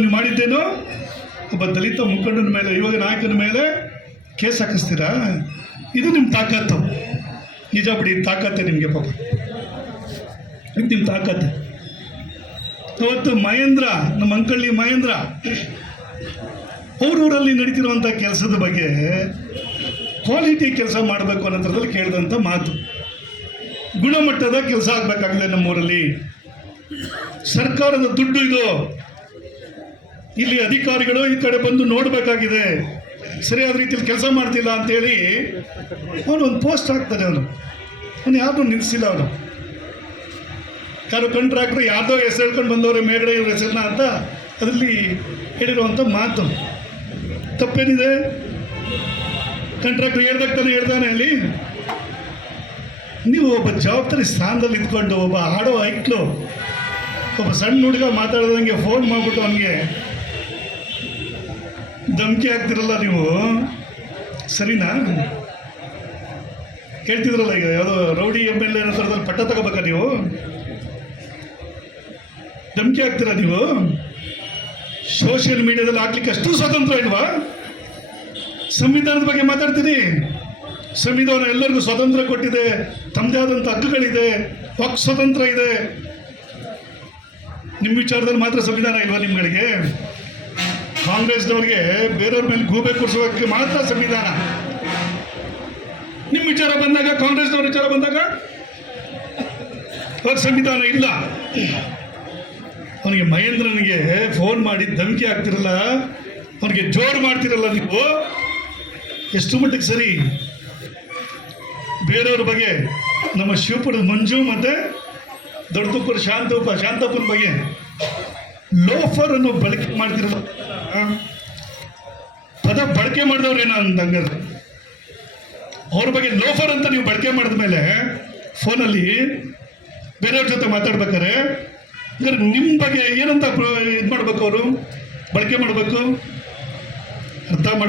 ನೀವು ಮಾಡಿದ್ದೇನೋ ಒಬ್ಬ ದಲಿತ ಮುಖಂಡನ ಮೇಲೆ, ಯುವ ನಾಯಕನ ಮೇಲೆ ಕೇಸ್ ಹಾಕಿಸ್ತೀರಾ? ಇದು ನಿಮ್ಮ ತಾಕತ್ತು. ನಿಜ ಬಿಡಿ, ತಾಕತ್ತೆ ನಿಮಗೆ. ಪಾಪ ಇದು ನಿಮ್ಮ ತಾಕತ್ತೆ. ಅವತ್ತು ಮಹೇಂದ್ರ, ನಮ್ಮ ಅಂಕಳ್ಳಿ ಮಹೇಂದ್ರ, ಊರಲ್ಲಿ ನಡೀತಿರುವಂಥ ಕೆಲಸದ ಬಗ್ಗೆ ಕ್ವಾಲಿಟಿ ಕೆಲಸ ಮಾಡಬೇಕು ಅನ್ನೋದ್ರಲ್ಲಿ ಕೇಳಿದಂಥ ಮಾತು. ಗುಣಮಟ್ಟದ ಕೆಲಸ ಆಗಬೇಕಾಗಿದೆ ನಮ್ಮೂರಲ್ಲಿ. ಸರ್ಕಾರದ ದುಡ್ಡು ಇದು. ಇಲ್ಲಿ ಅಧಿಕಾರಿಗಳು ಈ ಕಡೆ ಬಂದು ನೋಡಬೇಕಾಗಿದೆ, ಸರಿಯಾದ ರೀತಿಯಲ್ಲಿ ಕೆಲಸ ಮಾಡ್ತಿಲ್ಲ ಅಂತೇಳಿ ಅವನು ಒಂದು ಪೋಸ್ಟ್ ಹಾಕ್ತಾನೆ. ಅವನು ಯಾರನ್ನೂ ನಿಲ್ಲಿಸಿಲ್ಲ. ಯಾರು ಕಾಂಟ್ರಾಕ್ಟ್ರು ಯಾವುದೋ ಹೆಸರು ಹೇಳ್ಕೊಂಡು ಬಂದವ್ರೆ ಮೇಗಡೆ ಇವ್ರ ಹೆಸರನ್ನ ಅಂತ ಅದರಲ್ಲಿ ಹೇಳಿರುವಂಥ ಮಾತು. ತಪ್ಪೇನಿದೆ? ಕಾಂಟ್ರಾಕ್ಟ್ರು ಹೇಳ್ದಾನೆ ಅಲ್ಲಿ. ನೀವು ಒಬ್ಬ ಜವಾಬ್ದಾರಿ ಸ್ಥಾನದಲ್ಲಿ ಇದ್ಕೊಂಡು ಒಬ್ಬ ಆಡೋ ಐಕ್ಲು, ಒಬ್ಬ ಸಣ್ಣ ಹುಡುಗ ಮಾತಾಡ್ದಂಗೆ ಫೋನ್ ಮಾಡಿಬಿಟ್ಟು ಅವನಿಗೆ ಧಮಕಿ ಹಾಕ್ತಿರಲ್ಲ ನೀವು, ಸರಿನಾ? ಕೇಳ್ತಿದ್ರಲ್ಲ ಈಗ ಯಾವುದೋ ರೌಡಿ MLA ಥರದಲ್ಲಿ ಪಟ್ಟ ತಗೋಬೇಕಾ ನೀವು? ಧಮಕಿ ಹಾಕ್ತೀರಾ ನೀವು? ಸೋಷಿಯಲ್ ಮೀಡಿಯಾದಲ್ಲಿ ಹಾಕ್ಲಿಕ್ಕೆ ಅಷ್ಟು ಸ್ವತಂತ್ರ ಇಲ್ವಾ? ಸಂವಿಧಾನದ ಬಗ್ಗೆ ಮಾತಾಡ್ತೀರಿ. ಸಂವಿಧಾನ ಎಲ್ಲರಿಗೂ ಸ್ವತಂತ್ರ ಕೊಟ್ಟಿದೆ, ತಮ್ಮದೇ ಆದಂಥ ಹಕ್ಕುಗಳಿದೆ, ವಕ್ ಸ್ವತಂತ್ರ ಇದೆ. ನಿಮ್ಮ ವಿಚಾರದಲ್ಲಿ ಮಾತ್ರ ಸಂವಿಧಾನ ಇಲ್ವಾ ನಿಮ್ಗಳಿಗೆ? ಕಾಂಗ್ರೆಸ್ನವ್ರಿಗೆ ಬೇರೆಯವ್ರ ಮೇಲೆ ಗೂಬೆ ಕೂರಿಸೋಕ್ಕೆ ಮಾತ್ರ ಸಂವಿಧಾನ. ನಿಮ್ಮ ವಿಚಾರ ಬಂದಾಗ, ಕಾಂಗ್ರೆಸ್ನವ್ರ ವಿಚಾರ ಬಂದಾಗ ಅವ್ರ ಸಂವಿಧಾನ ಇಲ್ಲ. ಅವನಿಗೆ ಮಹೇಂದ್ರನಿಗೆ ಫೋನ್ ಮಾಡಿ ಧಮಕಿ ಹಾಕ್ತಿರಲ್ಲ, ಅವನಿಗೆ ಜೋರು ಮಾಡ್ತಿರಲ್ಲ ನೀವು, ಎಷ್ಟು ಮಟ್ಟಿಗೆ ಸರಿ? ಬೇರೆಯವ್ರ ಬಗ್ಗೆ, ನಮ್ಮ ಶಿವಪುರದ ಮಂಜು ಮತ್ತು ದೊಡ್ಡತುಪ್ಪರ ಶಾಂತಪ್ಪನ ಬಗ್ಗೆ ಲೋಫರ್ ಅನ್ನೋ ಬಳಕೆ ಮಾಡ್ತಿರಲ್ಲ, ಪದ ಬಳಕೆ ಮಾಡಿದವ್ರೇನೋ ಅಂದಂಗೆ. ಅವ್ರ ಬಗ್ಗೆ ಲೋಫರ್ ಅಂತ ನೀವು ಬಳಕೆ ಮಾಡಿದ ಮೇಲೆ ಫೋನಲ್ಲಿ ಬೇರೆಯವ್ರ ಜೊತೆ ಮಾತಾಡ್ಬೇಕಾರೆ ನಿಮ್ಮ ಬಗ್ಗೆ ಏನಂತ ಇದು ಮಾಡ್ಬೇಕು, ಅವರು ಬಳಕೆ ಮಾಡಬೇಕು?